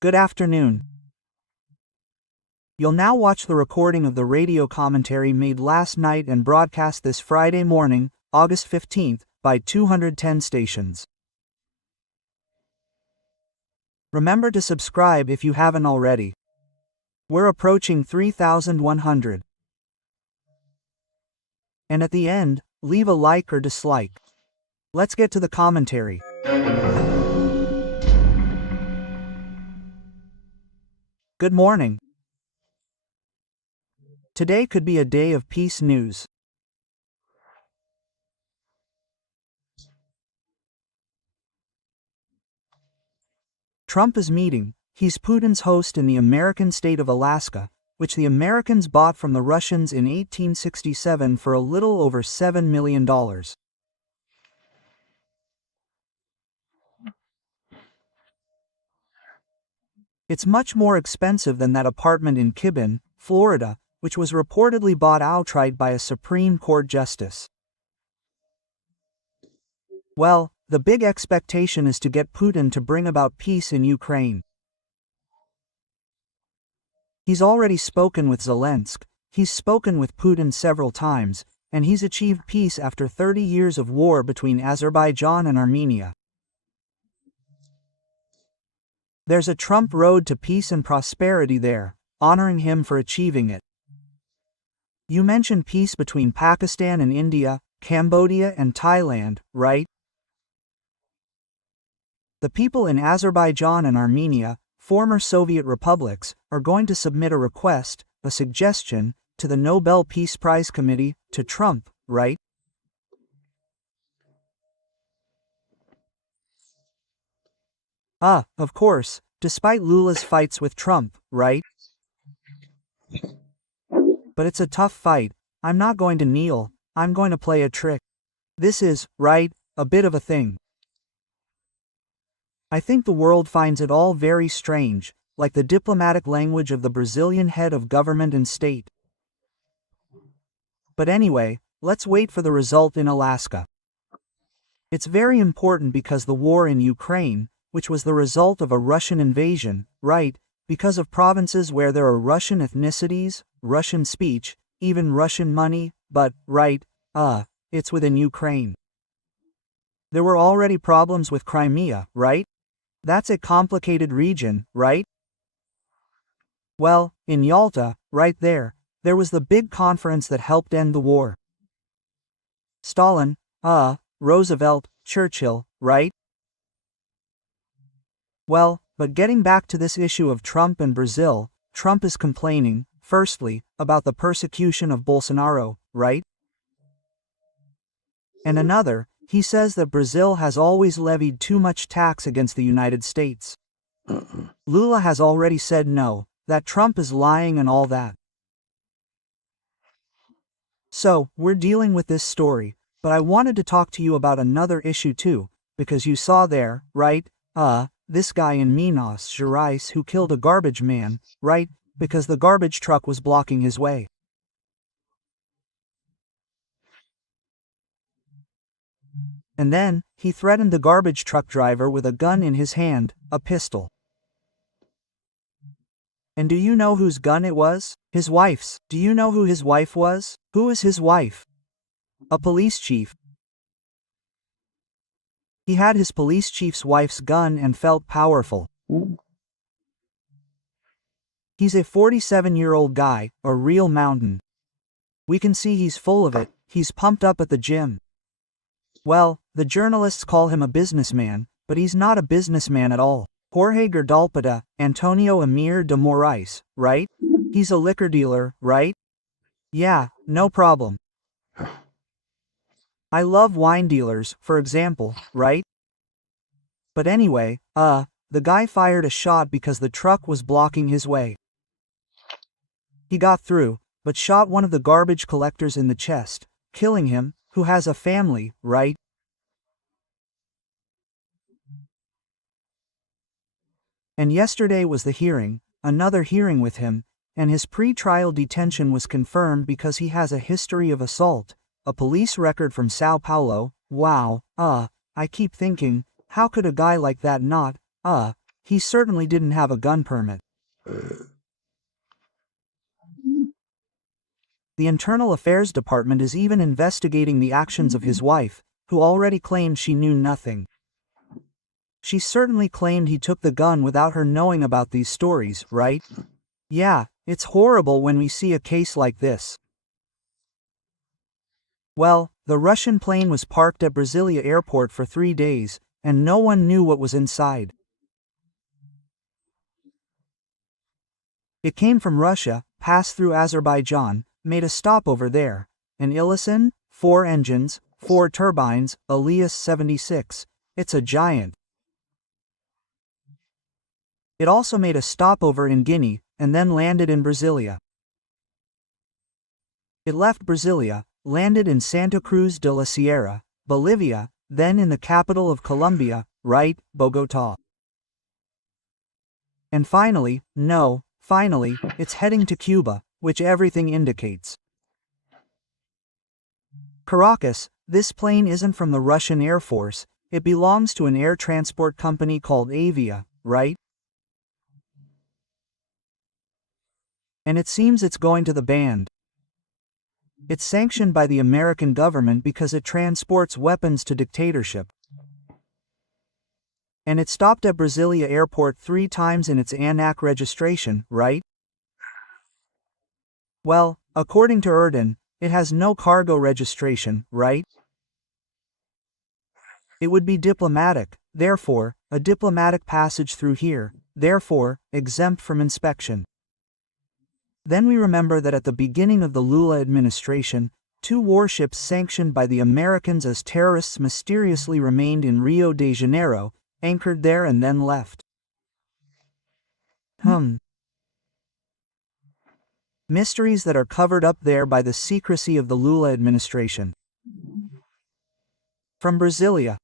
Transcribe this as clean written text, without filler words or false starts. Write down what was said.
Good afternoon. You'll now watch the recording of the radio commentary made last night and broadcast this Friday morning, August 15th, by 210 stations. Remember to subscribe if you haven't already. We're approaching 3,100. And at the end, leave a like or dislike. Let's get to the commentary. Good morning. Today could be a day of peace news. Trump is meeting. He's Putin's host in the American state of Alaska, which the Americans bought from the Russians in 1867 for a little over $7 million. It's much more expensive than that apartment in Kibben, Florida, which was reportedly bought outright by a Supreme Court justice. Well, the big expectation is to get Putin to bring about peace in Ukraine. He's already spoken with Zelensky, he's spoken with Putin several times, and he's achieved peace after 30 years of war between Azerbaijan and Armenia. There's a Trump road to peace and prosperity there, honoring him for achieving it. You mentioned peace between Pakistan and India, Cambodia and Thailand, right? The people in Azerbaijan and Armenia, former Soviet republics, are going to submit a request, a suggestion, to the Nobel Peace Prize Committee, to Trump, right? Of course, despite Lula's fights with Trump, right? But it's a tough fight. I'm not going to kneel, I'm going to play a trick. This is, right, a bit of a thing. I think the world finds it all very strange, like the diplomatic language of the Brazilian head of government and state. But anyway, let's wait for the result in Alaska. It's very important because the war in Ukraine, which was the result of a Russian invasion, right, because of provinces where there are Russian ethnicities, Russian speech, even Russian money, but, right, it's within Ukraine. There were already problems with Crimea, right? That's a complicated region, right? Well, in Yalta, right there was the big conference that helped end the war. Stalin, Roosevelt, Churchill, right? Well, but getting back to this issue of Trump and Brazil, Trump is complaining, firstly, about the persecution of Bolsonaro, right? And another, he says that Brazil has always levied too much tax against the United States. Lula has already said no, that Trump is lying and all that. So, we're dealing with this story, but I wanted to talk to you about another issue too, because you saw there, right, this guy in Minas Gerais who killed a garbage man, right, because the garbage truck was blocking his way. And then, he threatened the garbage truck driver with a gun in his hand, a pistol. And do you know whose gun it was? His wife's. Do you know who his wife was? Who is his wife? A police chief. He had his police chief's wife's gun and felt powerful. He's a 47-year-old guy, a real mountain. We can see he's full of it, he's pumped up at the gym. Well, the journalists call him a businessman, but he's not a businessman at all. Jorge Gerdalpada, Antonio Emir de Moraes, right? He's a liquor dealer, right? Yeah, no problem. I love wine dealers, for example, right? But anyway, the guy fired a shot because the truck was blocking his way. He got through, but shot one of the garbage collectors in the chest, killing him, who has a family, right? And yesterday was the hearing, another hearing with him, and his pre-trial detention was confirmed because he has a history of assault, a police record from Sao Paulo. Wow, I keep thinking, how could a guy like that not, he certainly didn't have a gun permit. The Internal Affairs Department is even investigating the actions of his wife, who already claimed she knew nothing. She certainly claimed he took the gun without her knowing about these stories, right? Yeah, it's horrible when we see a case like this. Well, the Russian plane was parked at Brasília airport for 3 days, and no one knew what was inside. It came from Russia, passed through Azerbaijan, made a stopover there. An Ilisan, 4 engines, 4 turbines, Elias 76. It's a giant. It also made a stopover in Guinea, and then landed in Brasília. It left Brasília, landed in Santa Cruz de la Sierra, Bolivia, then in the capital of Colombia, right, Bogotá. And finally, it's heading to Cuba, which everything indicates. Caracas, this plane isn't from the Russian Air Force, it belongs to an air transport company called Avia, right? And it seems it's going to the band. It's sanctioned by the American government because it transports weapons to dictatorship. And it stopped at Brasília airport 3 times in its ANAC registration, right? Well, according to Erdogan, it has no cargo registration, right? It would be diplomatic, therefore, a diplomatic passage through here, therefore, exempt from inspection. Then we remember that at the beginning of the Lula administration, 2 warships sanctioned by the Americans as terrorists mysteriously remained in Rio de Janeiro, anchored there and then left. Mysteries that are covered up there by the secrecy of the Lula administration. From Brasília,